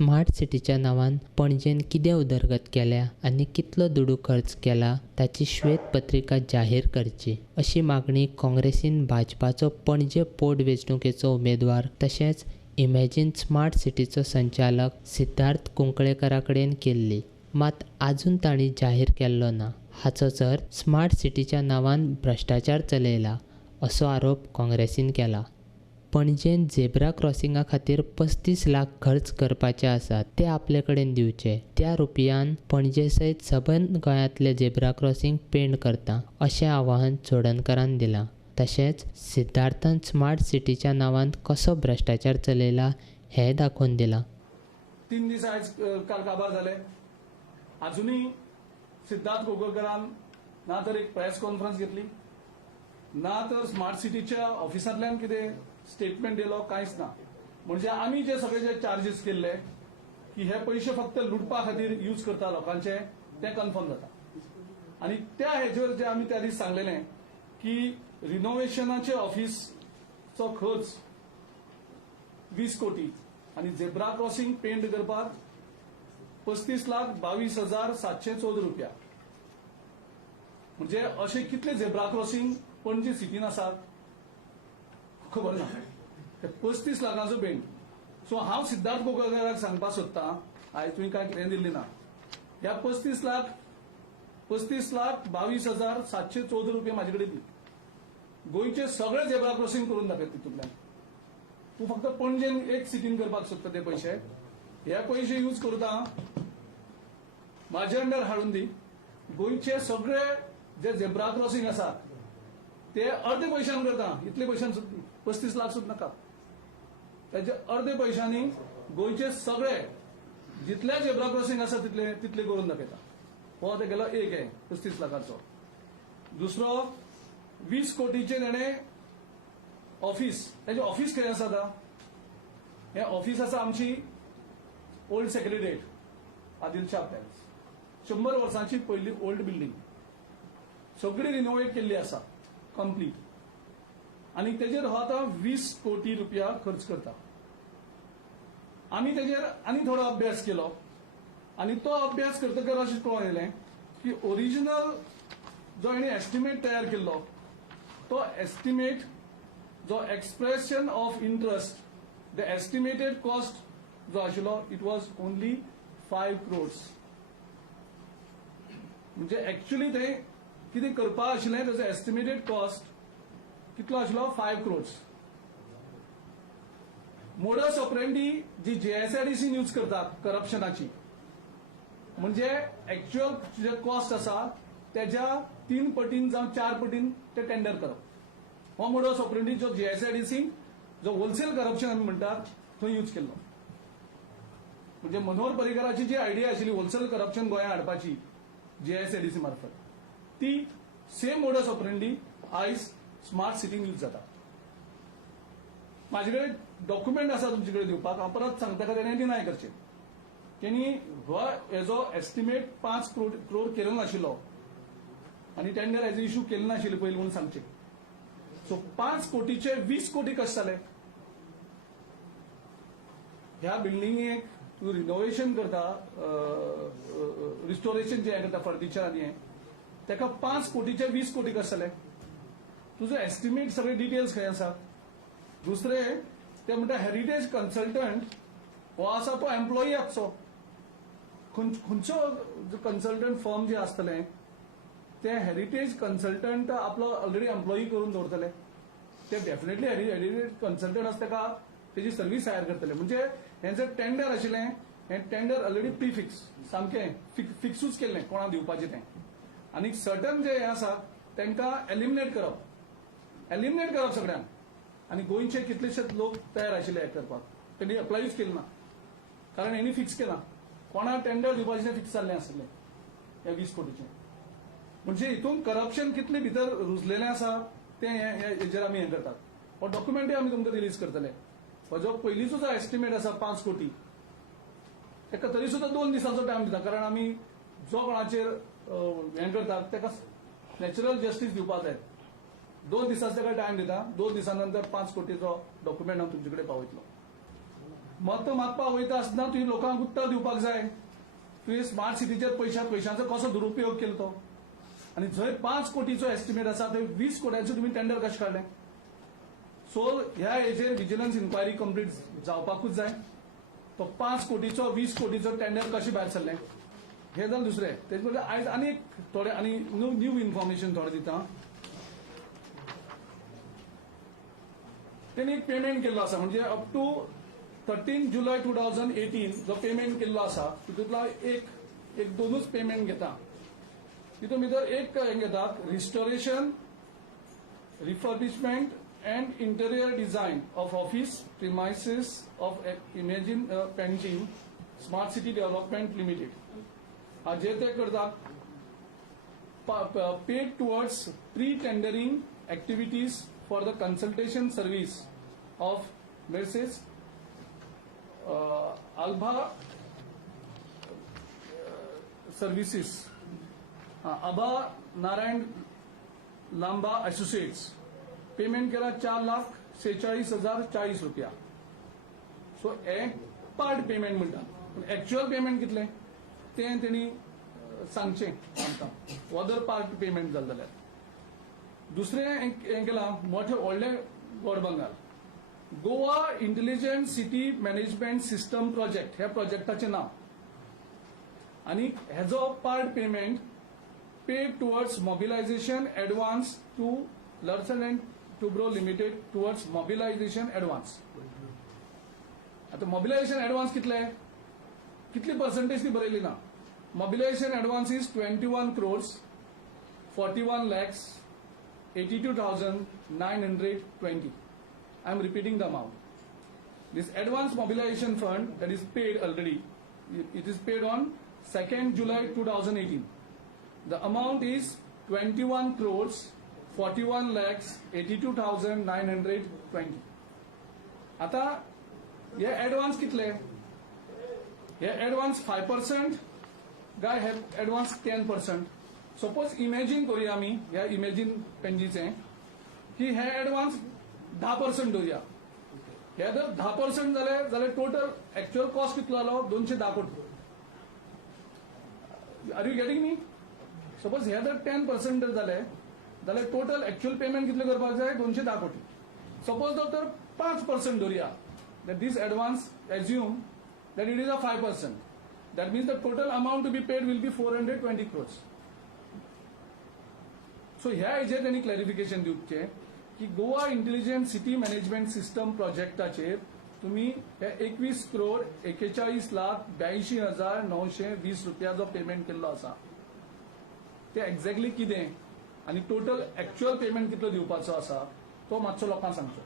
Smart सिटीच्या नावान पणजेन कितें उदरगत केल्या आनी कितलो दुडू खर्च केला ताची श्वेतपत्रिका जाहीर करची अशी मागणी काँग्रेसीन भाजपाचो पणजे पोटवेंचणुकेचो उमेदवार तशेंच इमॅजिन स्मार्ट सिटीचो संचालक सिद्धार्थ कुंकळेकरा कडेन केल्ली. मात आजून तांणी जाहीर केल्लो ना. हाचो जर स्मार्ट सिटीच्या नांवान भ्रश्टाचार चलयला असो आरोप काँग्रेसीन केला. पणजेन झेब्रा क्रॉसिंगा खातीर 35 लाख खर्च करपाचे आसात ते आपले कडेन दिवचे. त्या रुपयान पणजे सयत सबंद गोंयांतले झेब्रा क्रॉसिंग पेंट करता अशें आवाहन चोडणकरान दिलां. तशेंच सिद्धार्थान स्मार्ट सिटीच्या नांवान कसो भ्रश्टाचार चलयला हें दाखोवन दिलां. 3 दीस आयज काल काबार जाले. अजूनही सिद्धार्थ कुंकळेकरान ना तर एक प्रेस कॉन्फरन्स घेतली ना तर स्मार्ट सिटीच्या ऑफिसांतल्यान कितें स्टेटमेंट दिलो, कांयच ना. म्हणजे आमी जे सगळे जे चार्जीस केल्ले की हे पयशे फक्त लुटपा खातीर यूज करता लोकांचे ते कन्फर्म जाता. आनी त्या हेजेर जे आमी त्या दीस सांगलेले की रिनोव्हेशनाचे ऑफिसचो खर्च 20 कोटी आनी झेब्रा क्रॉसिंग पेंट करपाक 35,22,714 रुपया. म्हणजे असे कितले झेब्रा क्रॉसिंग पणजी सिटीन आसात खबर ना. 35 लाखांचो पेंट. सो हांव सिद्धार्थ कुंकळेकराक सांगपाक सोदतां, आयज तुवें कांय कितें दिल्ली ना. ह्या 35,22,714 रुपया म्हाजे कडेन दी. गोंयचे सगळे झेब्रा क्रॉसिंग करून दाखय तितूंतल्यान. तूं फक्त पणजेन एक सिटीन करपाक सोदता ते पयशे. हे पयशे यूज करता म्हाजे अंडर हाडून दी. गोंयचे सगळे जे झेब्रा क्रॉसिंग आसा ते अर्धे पयशांनी करता. इतले पयशांनी 35 लाख सुद्धा नाका. त्याचे अर्धे पयशांनी गोंयचे सगळे जितले झेब्रा क्रॉसिंग आसा तितले करून दाखयता. हो ते गेलो एक आहे 35 लाखाचो. दुसरो 20 कोटीचे तेणे ऑफिस. त्याचे ऑफिस खंय आसा आतां? हे ऑफिस आसा आमची ओल्ड सेक्रेटरीएट आदिलशाह पॅलेस. 100 वर्सांची पयली ओल्ड बिल्डिंग सगळी रिनोव्हेट केल्ली आसा कंप्लीट. आनी तेजेर हो आतां 20 कोटी रुपया खर्च करता. आमी तेजेर आनी थोडो अभ्यास केलो आनी तो अभ्यास करतकर अशें कळोन येलें की ओरिजिनल जो हेणी एस्टिमेट तयार केल्लो तो एस्टिमेट जो expression of interest the estimated cost जो आशिल्लो इट वॉज ओनली 5 crores. म्हणजे एक्चुअली ते कितें करपा आशिल्लें ताचो एस्टिमेटेड कॉस्ट कितलो आशिल्लो 5 crores. मोडस ऑपरेंडी जी JSIDC यूज करतात करप्शनाची म्हणजे एक्चुअल जे कॉस्ट आसा त्याच्या 3 पटीन जावं 4 पटीन ते टेंडर करप. हो मोडस ऑपरेंडी जो JSIDC जो होलसेल करप्शन आमी म्हणटात थंय यूज केल्लो. म्हणजे मनोहर पर्रीकराची जी आयडिया आशिल्ली होलसेल करप्शन गोंयांत हाडपाची JSIDC मार्फत ती सेम मोडस ऑपरेंडी आयज स्मार्ट सिटीन यूज जाता. म्हाजे कडेन डॉक्युमेंट आसा तुमचे कडेन दिवपाक. हांव परत सांगता का तेणें डिनाय करचें. तेणी हो हेजो एस्टिमेट 5 crore केलो नाशिल्लो आनी टेंडर हेजो इश्यू केलें नाशिल्लें पयलीं म्हणून सांगचें. सो 5 कोटीचे 20 कोटी कशे जाले? ह्या बिल्डिंगेक तूं रिनोव्हेशन करता रिस्टोरेशन जे करता फर्निचर आनी हें ताका 5 कोटीचे 20 कोटी कशे जाले? तुजो एस्टिमेट सगळे डिटेल्स खंय आसा? दुसरे ते म्हणटा हेरिटेज कन्सल्टंट हो आसा तो एम्प्लॉई आसचो. खंयचो कन्सल्टंट फर्म जे आसतले ते हेरिटेज कन्सल्टंट आपलो ऑलरेडी एम्प्लॉई करून दवरतले. ते डेफिनेटली हेरिटेज कन्सल्टंट आसा ताका तेजी सर्व्हिस हायर करतले. म्हणजे हें जर टेंडर आशिल्लें हें टेंडर ऑलरेडी प्रिफिक्स सामकें फिक्सूच केल्लें कोणा दिवपाचें तें. आनी सर्टन जे हे आसा तांकां एलिमिनेट करप सगळ्यांक. आनी गोंयचे कितलेशेच लोक तयार आशिल्ले हें करपाक. तेणी अप्लायूच केलें ना कारण हेणी फिक्स केलां. कोणा टेंडर दिवपाचें तें फिक्स जाल्लें आसलें ह्या 20 कोटीचें. म्हणजे हितून करप्शन कितलें भितर रुजलेलें आसा तें हेजेर आमी हें करतात. हो डॉक्युमेंटूय आमी तुमकां रिलीज करतले. हो जो पयलींचो जो एस्टिमेट आसा 5 कोटी ताका तरी सुद्दां 2 दिसांचो टायम दिता. कारण आमी जो कोणाचेर हें करतात ताका नॅचरल जस्टीस दिवपाक जाय. 2 दिसांचो ताका टायम दिता. 2 दिसां नंतर 5 कोटीचो डॉक्युमेंट हांव तुमचे कडेन पावयतलो. मत मागपाक वयता आसतना तुवें लोकांक उत्तर दिवपाक जाय तुवें स्मार्ट सिटीच्या पैशांचो कसो दुरुपयोग केलो तो आनी जंय 5 कोटीचो एस्टिमेट आसा थंय 20 कोट्यांचो तुमी टेंडर कशें काडलें सो ह्या हेजेर विजिलन्स इन्क्वायरी कंप्लीट जावपाकूच जाय तो 5 कोटीचो 20 कोटीचो टेंडर कशें भायर सरलें हे जालें दुसरें तेजे बरोबर आयज आनी थोडे आनी न्यू इन्फॉर्मेशन थोडें दिता त्यांनी एक पेमेंट केल्लो आसा म्हणजे अप टू 13 जुलै 2018 जो पेमेंट केल्लो आसा तितूंतलो एक दोनूच पेमेंट घेता तितून भितर एक हें घेतात restoration refurbishment and interior design of office premises of imagine Panjim smart city development limited हाजे ते करतात paid towards pre tendering activities for the consultation service of Mrs. Alba Services, Abha Narayan Lamba Associates. Payment केला 4,46,040 रुपया. So एक part payment म्हणटा पण actual payment कितले ते तेणी सांगचें आमकां अदर पार्ट पेमेंट जालें जाल्यार दुसरें हें केलां मोठे व्हडले गोड बंगाल Goa intelligent city management system project ह्या प्रोजेक्टाचें नांव आनी हेजो part payment paid towards mobilisation advance to Larsen and Toubro limited towards mobilisation advance. आता मोबिलायझेशन एडवान्स कितली पर्सेंटेज ती बरयली ना. Mobilisation advance is 21 crores 41 lakhs 82,920. I am repeating the amount. This advance mobilization fund that is paid already, it is paid on 2nd July 2018. The amount is 21 crores 41 lakhs 82,920. आता हे advance कितले हे advance 5% काय हे advance 10%. Suppose imagine करूया आमी ह्या imagine पेंजीचें की हे एडवान्स 10% धरया हे जर 10% जाल्यार टोटल एक्चुअल कॉस्ट कितलो जालो 210 कोटी. Are you getting me. Suppose हे जर 10% जर जाल्यार टोटल एक्चुअल पेमेंट कितले करपाक जाय 210 कोटी. सपोज तर 5% धरया that this advance assume that it is a 5%. That means the total amount to be paid will be 420 crores. So ह्या हेजेर त्यांनी क्लॅरिफिकेशन दिवचें की Goa intelligent city management system प्रोजेक्टाचेर तुम्ही हे 21 crore 41,82,920 रुपया जो पेमेंट केल्लो आसा ते एक्झॅक्टली कितें आनी टोटल एक्चुअल पेमेंट कितलो दिवपाचो आसा तो मातसो लोकांक सांगचो.